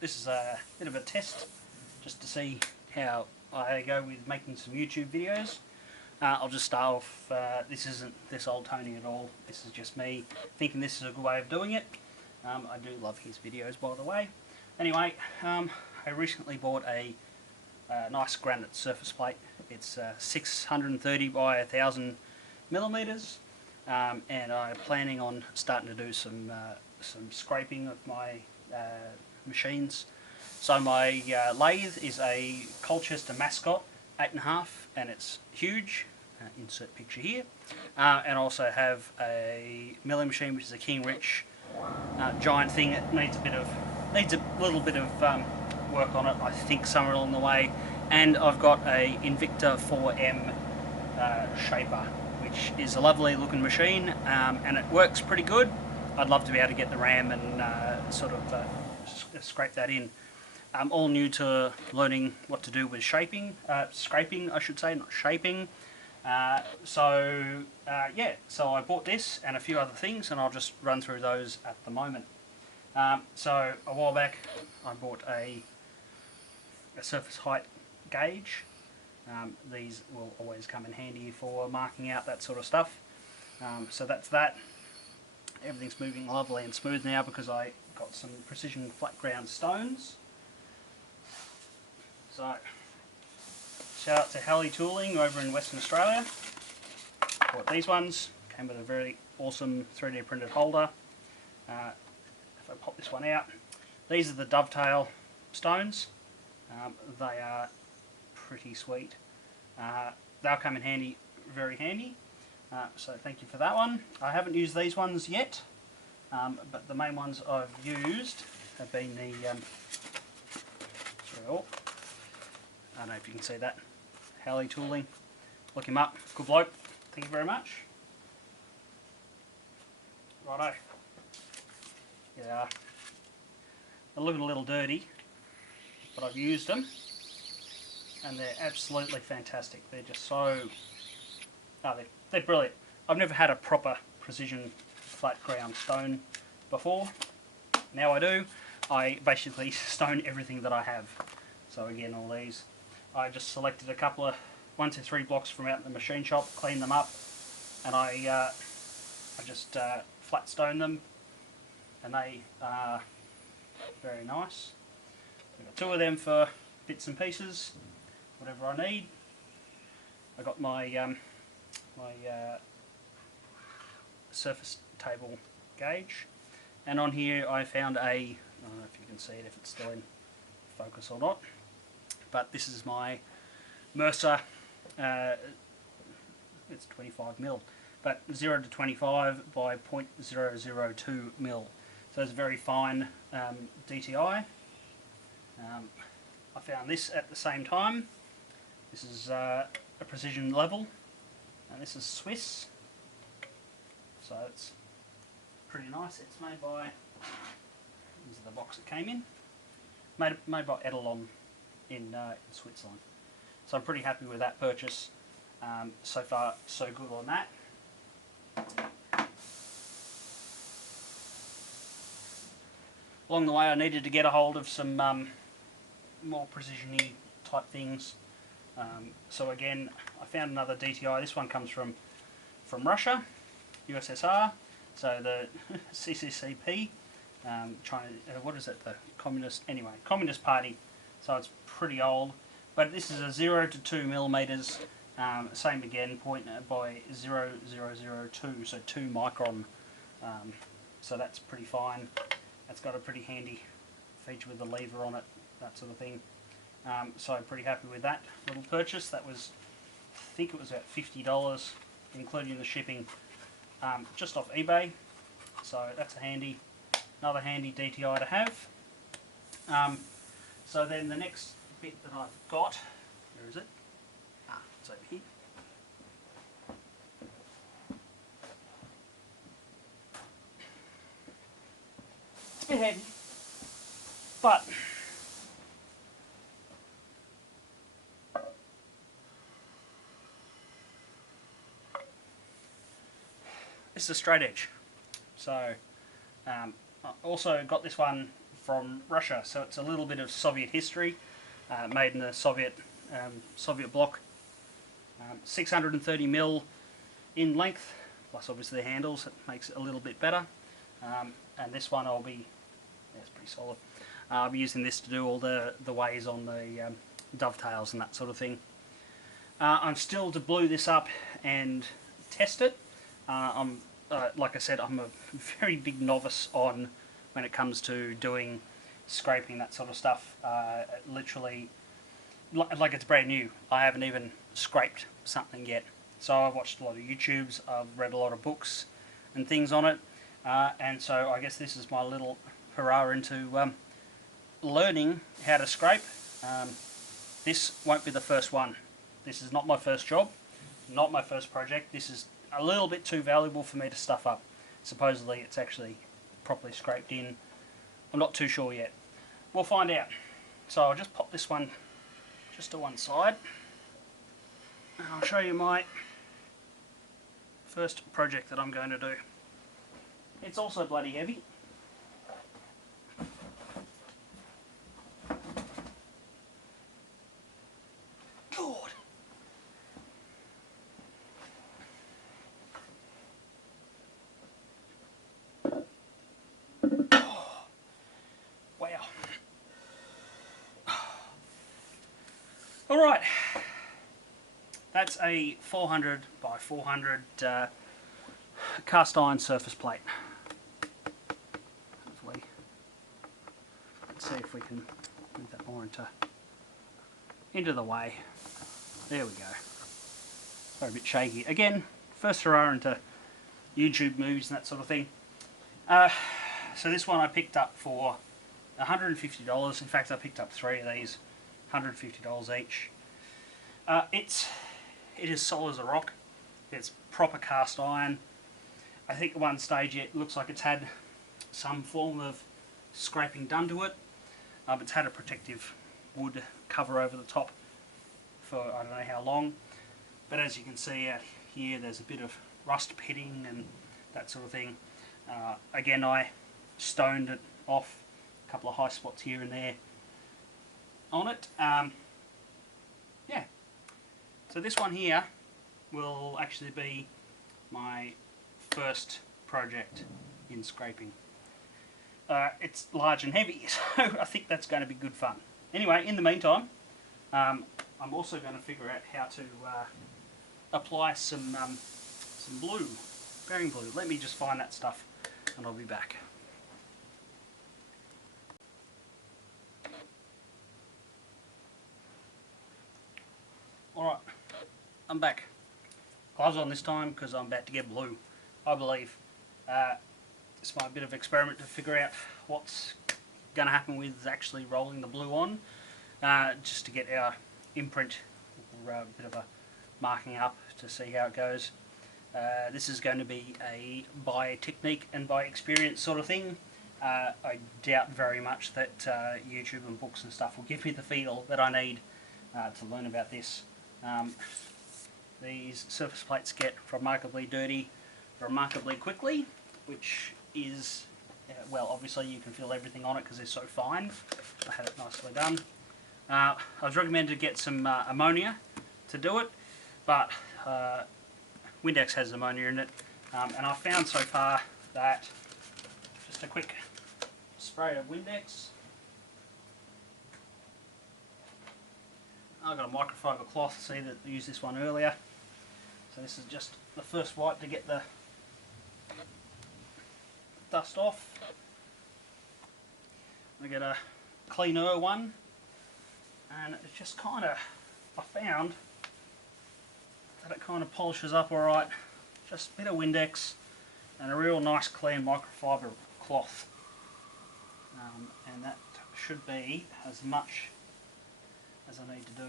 this is a bit of a test just to see how I go with making some YouTube videos. I'll just start off, this isn't this old Tony at all, this is just me thinking this is a good way of doing it. I do love his videos, by the way. Anyway, I recently bought a nice granite surface plate. It's 630 by 1000 millimeters, and I'm planning on starting to do some scraping of my machines. So my lathe is a Colchester Mascot 8.5, and it's huge. Insert picture here. And I also have a milling machine, which is a King Rich giant thing. It needs a little bit of work on it, I think, somewhere along the way. And I've got a Invicta 4M shaper, which is a lovely looking machine, and it works pretty good. I'd love to be able to get the RAM and sort of scrape that in. I'm all new to learning what to do with scraping, I should say, not shaping. Yeah, so I bought this and a few other things, and I'll just run through those at the moment. So a while back I bought a surface height gauge. These will always come in handy for marking out that sort of stuff. So that's that. Everything's moving lovely and smooth now because I got some precision flat ground stones. So shout out to Halley Tooling over in Western Australia. Bought these ones, came with a very awesome 3D printed holder. If I pop this one out, these are the dovetail stones. They are pretty sweet. They'll come in handy, very handy. So thank you for that one. I haven't used these ones yet, but the main ones I've used have been the, I don't know if you can see that, Halley Tooling. Look him up, good bloke. Thank you very much. Righto. Here they are. They're looking a little dirty, but I've used them, and they're absolutely fantastic. They're just so... Oh, they're brilliant. I've never had a proper precision flat ground stone before. Now I do. I basically stone everything that I have. So again, all these. I just selected a couple of 1 to 3 blocks from out in the machine shop, cleaned them up, and I just flat stone them, and they are very nice. I've got 2 of them for bits and pieces, whatever I need. I got my surface table gauge, and on here I found a, I don't know if you can see it, if it's still in focus or not, but this is my Mercer, it's 25 mil, but 0 to 25 by 0.002 mil, so it's a very fine DTI. I found this at the same time. This is a precision level, and this is Swiss, so it's pretty nice. It's made by, this is the box it came in, made by Edelon in Switzerland. So I'm pretty happy with that purchase. So far so good on that. Along the way I needed to get a hold of some more precision-y type things. So again, I found another DTI. This one comes from Russia, USSR. So the CCCP, China, what is it? The Communist Party. So it's pretty old. But this is a 0 to 2 millimeters. Same again, point by 0.002, so 2 micron. So that's pretty fine. It's got a pretty handy feature with the lever on it, that sort of thing. So I'm pretty happy with that little purchase. That was, I think it was about $50, including the shipping, just off eBay. So that's another handy DTI to have. So then the next bit that I've got, where is it? It's over here. It's a bit heavy, but it's a straight edge. So I also got this one from Russia, so it's a little bit of Soviet history, made in the Soviet bloc. 630 mil in length, plus obviously the handles, it makes it a little bit better. And this one it's pretty solid. I'll be using this to do all the ways on the dovetails and that sort of thing. I'm still to blue this up and test it. Like I said, I'm a very big novice on when it comes to doing scraping, that sort of stuff. Literally, like it's brand new. I haven't even scraped something yet. So I've watched a lot of YouTubes, I've read a lot of books and things on it, and so I guess this is my little hurrah into learning how to scrape. This won't be the first one. This is not my first job, not my first project. This is a little bit too valuable for me to stuff up. Supposedly it's actually properly scraped in. I'm not too sure yet. We'll find out. So I'll just pop this one just to one side. And I'll show you my first project that I'm going to do. It's also bloody heavy. God. Oh. Wow. All right. That's a 400 by 400 cast iron surface plate. Hopefully, let's see if we can move that more into the way. There we go. Sorry, a bit shaky. Again, first hurrah into YouTube movies and that sort of thing. So this one I picked up for $150. In fact, I picked up 3 of these, $150 each. It is solid as a rock. It's proper cast iron. I think at one stage it looks like it's had some form of scraping done to it. It's had a protective wood cover over the top for I don't know how long. But as you can see out here, there's a bit of rust pitting and that sort of thing. Again, I stoned it off, a couple of high spots here and there on it. Yeah. So this one here will actually be my first project in scraping. It's large and heavy, so I think that's going to be good fun. Anyway, in the meantime, I'm also going to figure out how to apply some blue, bearing blue. Let me just find that stuff and I'll be back. Alright, I'm back. Gloves on this time because I'm about to get blue, I believe. It's my bit of experiment to figure out what's going to happen with actually rolling the blue on, just to get our imprint, or a bit of a marking up to see how it goes. This is going to be a by technique and by experience sort of thing. I doubt very much that YouTube and books and stuff will give me the feel that I need to learn about this. These surface plates get remarkably dirty remarkably quickly, which is, well, obviously you can feel everything on it because they're so fine. I had it nicely done. I was recommended to get some ammonia to do it, but Windex has ammonia in it, and I've found so far that just a quick spray of Windex. I've got a microfiber cloth, see that I used this one earlier. So this is just the first wipe to get the dust off. I get a cleaner one, and it just kind of, I found that it kind of polishes up alright. Just a bit of Windex and a real nice clean microfiber cloth. And that should be as much as I need to do.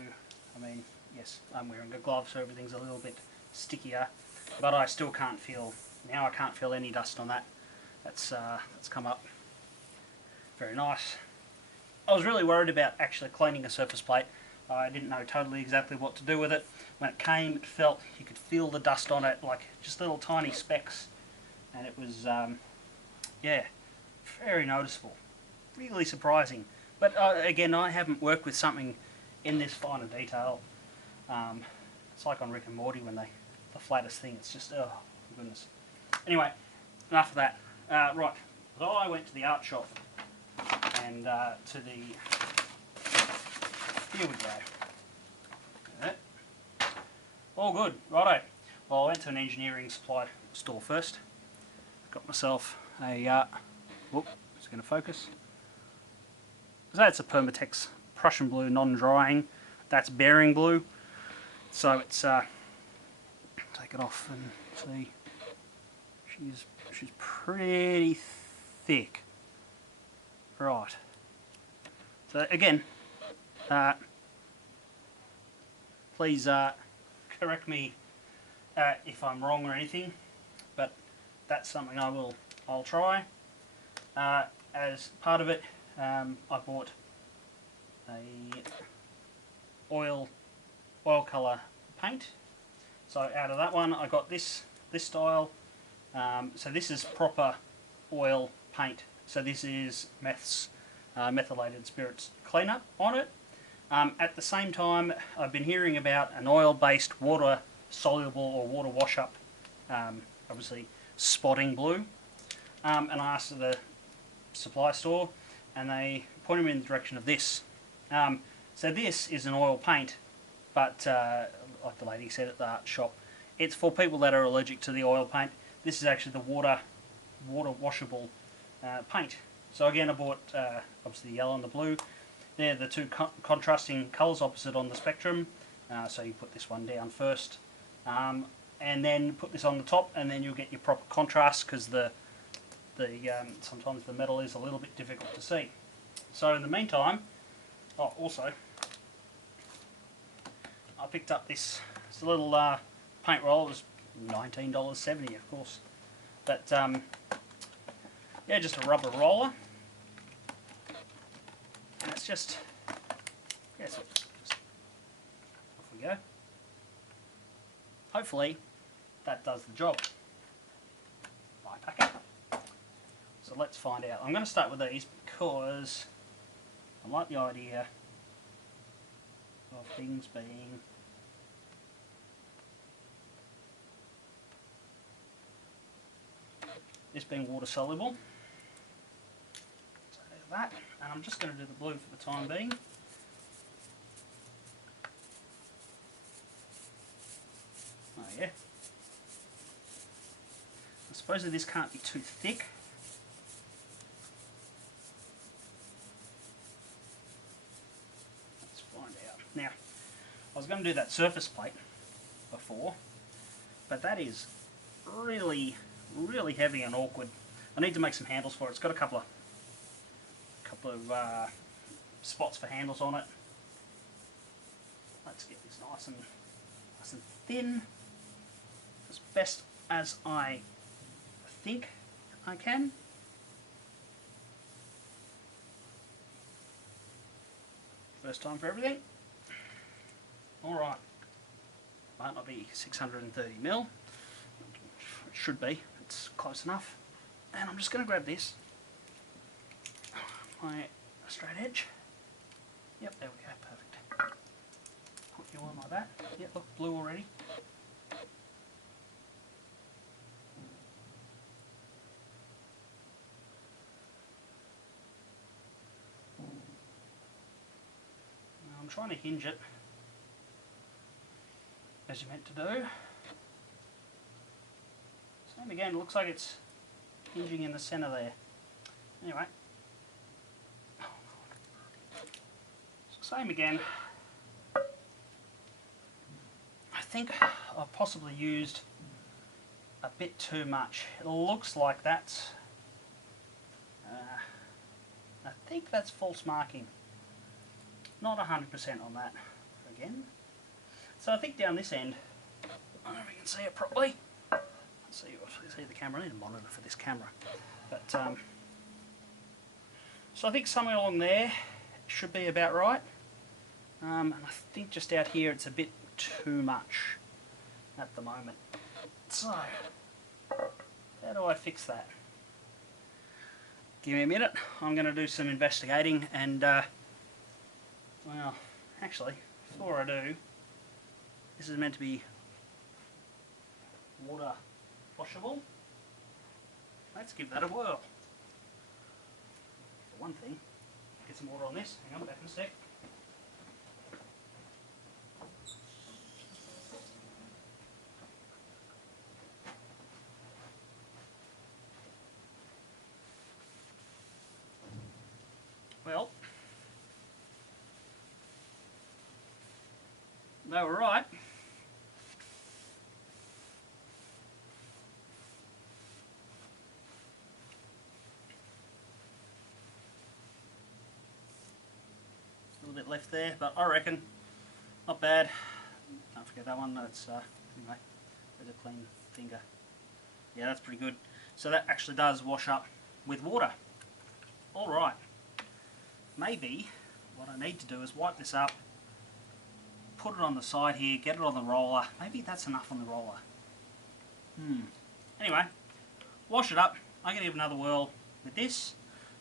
I mean, yes, I'm wearing a glove, so everything's a little bit stickier, but I still can't feel, now I can't feel any dust on that. That's come up very nice. I was really worried about actually cleaning a surface plate. I didn't know totally exactly what to do with it. When it came, it felt, you could feel the dust on it, like just little tiny specks, and it was, yeah, very noticeable. really surprising. But again, I haven't worked with something in this fine of detail. It's like on Rick and Morty when the flattest thing, it's just, oh my goodness. Anyway, enough of that. Right, so I went to the art shop and to the, here we go. All good, righto. Well, I went to an engineering supply store first. Got myself a, whoop, it's going to focus. So that's a Permatex Prussian blue, non-drying. That's bearing blue. So it's, take it off and see. She's pretty thick. Right. So again, please correct me if I'm wrong or anything, but that's something I'll try. As part of it, I bought a oil colour paint. So out of that one, I got this style. So this is proper oil paint. So this is Meth's methylated spirits cleaner on it. At the same time, I've been hearing about an oil-based water-soluble or water wash-up, obviously spotting blue. And I asked at the supply store, and they pointed me in the direction of this. So this is an oil paint, but like the lady said at the art shop, it's for people that are allergic to the oil paint. This is actually the water washable paint. So again, I bought obviously the yellow and the blue. They're the two contrasting colours opposite on the spectrum. So you put this one down first, and then put this on the top, and then you'll get your proper contrast, because sometimes the metal is a little bit difficult to see. So in the meantime, also I picked up this little paint roll. It was $19.70, of course, but yeah, just a rubber roller. And it's just, yes, just off we go. Hopefully that does the job. Right, okay. So let's find out. I'm going to start with these because I like the idea of things being water soluble. So there's that, and I'm just going to do the blue for the time being. Oh yeah. I suppose that this can't be too thick. Let's find out. Now, I was going to do that surface plate before, but that is really heavy and awkward. I need to make some handles for it. It's got a couple of spots for handles on it. Let's get this nice and thin, as best as I think I can. First time for everything. Alright. Might not be 630mm. It should be. It's close enough. And I'm just going to grab this. My straight edge. Yep, there we go. Perfect. Put you on like that. Yep, look, blue already. I'm trying to hinge it as you're meant to do. Same again, it looks like it's hinging in the centre there. Anyway. Same again. I think I've possibly used a bit too much. It looks like that's... I think that's false marking. Not 100% on that again. So I think down this end, I don't know if you can see it properly. Let's see the camera. I need a monitor for this camera. But so I think somewhere along there should be about right. And I think just out here it's a bit too much at the moment. So how do I fix that? Give me a minute. I'm going to do some investigating and, well, actually, before I do, this is meant to be water washable. Let's give that a whirl. For one thing, get some water on this. Hang on, back in a sec. Well, they were right. A little bit left there, but I reckon not bad. Don't forget that one. That's anyway. There's a clean finger. Yeah, that's pretty good. So that actually does wash up with water. All right. Maybe what I need to do is wipe this up, put it on the side here, get it on the roller. Maybe that's enough on the roller. Anyway, wash it up. I'm going to give another whirl with this.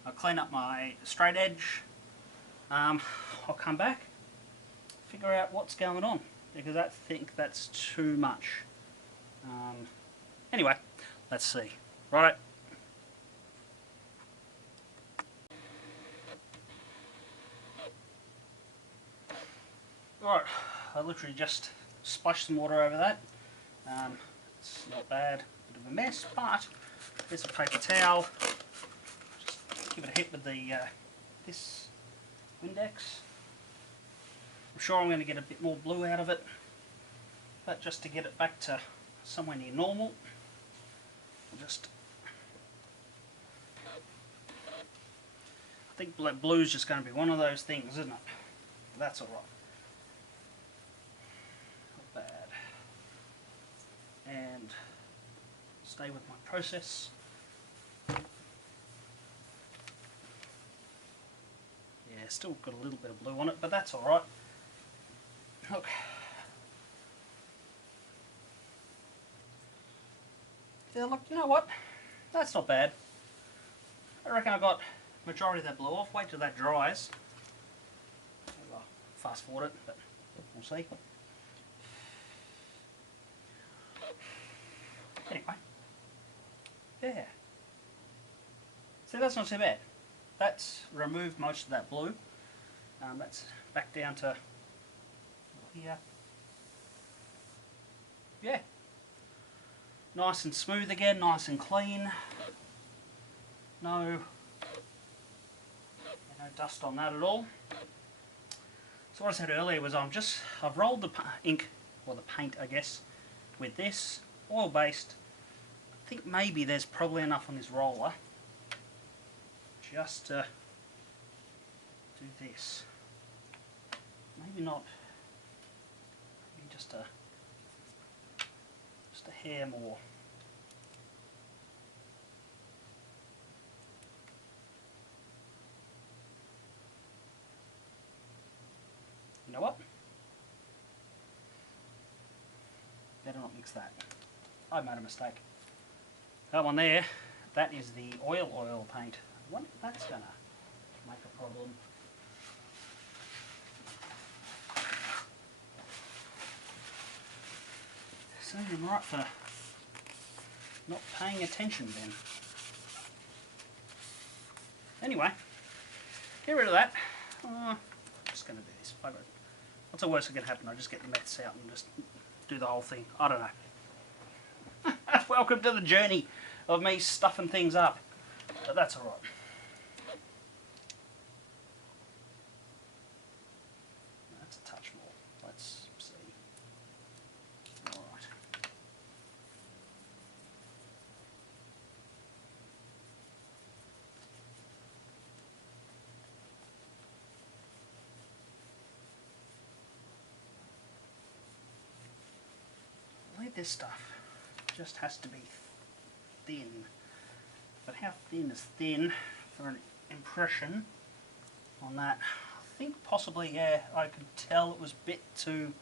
I'll clean up my straight edge. I'll come back, figure out what's going on, because I think that's too much. Anyway, let's see. Right. Alright, I literally just splashed some water over that. It's not bad, bit of a mess, but there's a paper towel. Just give it a hit with the this Windex. I'm sure I'm going to get a bit more blue out of it, but just to get it back to somewhere near normal, I'll just. I think blue's just going to be one of those things, isn't it? That's alright. And stay with my process. Yeah, still got a little bit of blue on it, but that's alright. Look. Yeah, look, you know what? That's not bad. I reckon I got majority of that blue off. Wait till that dries. Maybe I'll fast forward it, but we'll see. Anyway, there. See, that's not too bad. That's removed most of that blue. That's back down to here. Yeah. Nice and smooth again, nice and clean. No dust on that at all. So what I said earlier was I've rolled the ink, or the paint I guess, with this, oil based. I think maybe there's probably enough on this roller just to do this. Maybe not, maybe just a hair more. You know what? Better not mix that. I made a mistake. That one there, that is the oil paint. I wonder if that's going to make a problem. So I'm right for not paying attention then. Anyway, get rid of that. I'm just going to do this. What's the worst that can happen? I just get the meths out and just do the whole thing. I don't know. Welcome to the journey of me stuffing things up. But that's alright. That's a touch more. Let's see. Alright. This stuff just has to be thin, but how thin is thin for an impression on that? I think possibly, yeah, I could tell it was a bit too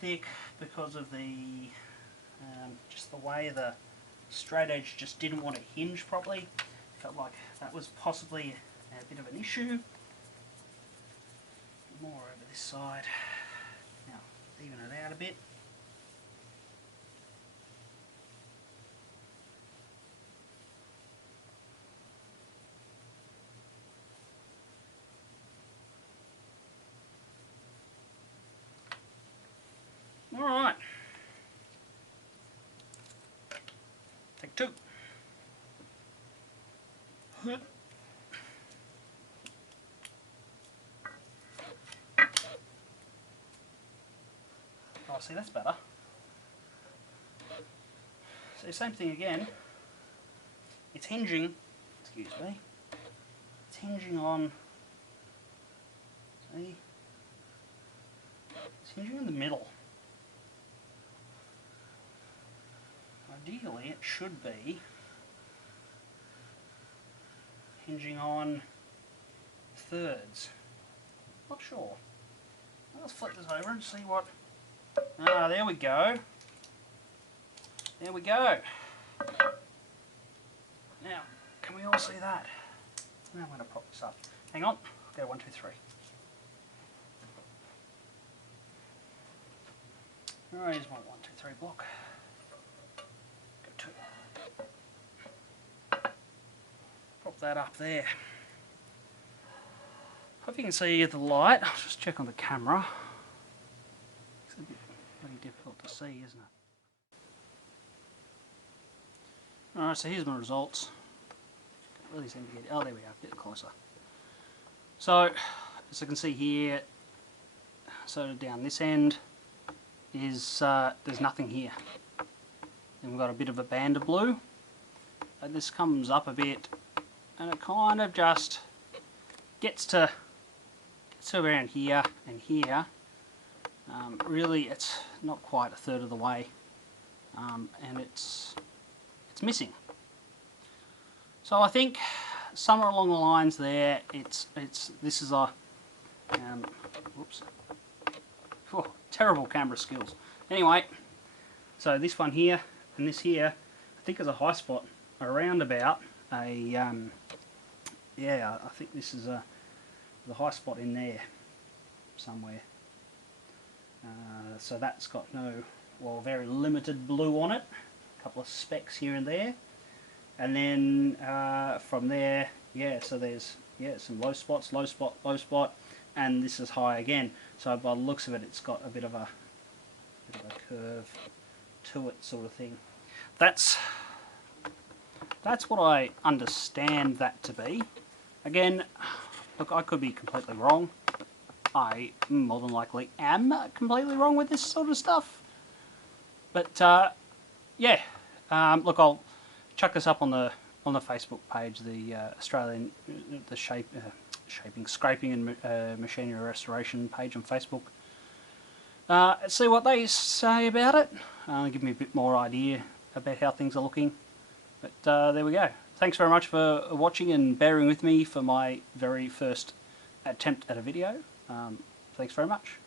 thick because of the just the way the straight edge just didn't want to hinge properly. Felt like that was possibly a bit of an issue. More over this side. Now, even it out a bit. Alright. Take two. Oh, see, that's better. So same thing again. It's hinging, excuse me, it's hinging on, see, it's hinging in the middle. Ideally it should be hinging on thirds. Not sure. Let's flip this over and see what... Ah, there we go. There we go. Now, can we all see that? Now I'm going to prop this up. Hang on. Go 1, 2, 3. Alright, here's my 1, 2, 3 block. Go 2. Prop that up there. Hope you can see the light. I'll just check on the camera. It's a bit bloody difficult to see, isn't it? Alright, so here's my results. Can't really seem to get... Oh, there we go, a bit closer. So, as you can see here, so down this end is, there's nothing here. And we've got a bit of a band of blue. And this comes up a bit, and it kind of just gets to around here and here. Really, it's not quite a third of the way, and it's missing. So I think somewhere along the lines there, this is a whoops, oh, terrible camera skills. Anyway, so this one here and this here, I think is a high spot around about a yeah, I think this is the high spot in there somewhere. So that's got no, well, very limited blue on it. A couple of specks here and there, and then from there, yeah, so there's, yeah, some low spots, low spot, low spot, and this is high again. So by the looks of it, it's got a bit of a curve to it, sort of thing. That's what I understand that to be. Again, look, I could be completely wrong. I more than likely am completely wrong with this sort of stuff. But yeah, look, I'll chuck this up on the Facebook page, the Australian shaping, scraping and machinery restoration page on Facebook. See what they say about it. Give me a bit more idea about how things are looking. But there we go. Thanks very much for watching and bearing with me for my very first attempt at a video. Thanks very much.